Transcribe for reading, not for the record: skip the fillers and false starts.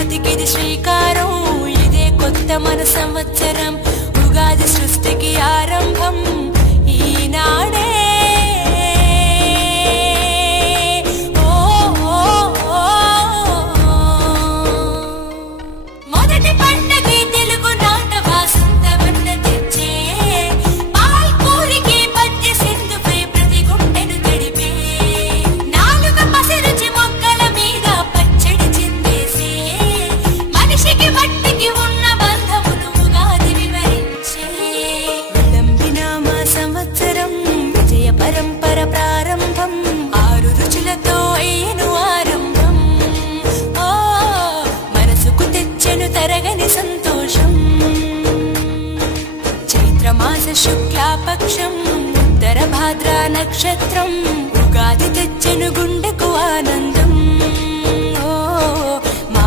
ఉగాదికిది శ్రీకారం ఇదే కొత్త మన సంవత్సరం ఉగాది సృష్టికి ఆరంభం ఈనాడే పరంపర ప్రారంభం 6 రుచులతో అయ్యను ఆరంభం ఓ మనసుకు తెచ్చెను తరగని సంతోషం చైత్రమాస శుక్లాపక్షం ఉత్తర భాద్ర నక్షత్రం ఉగాది తెచ్చెను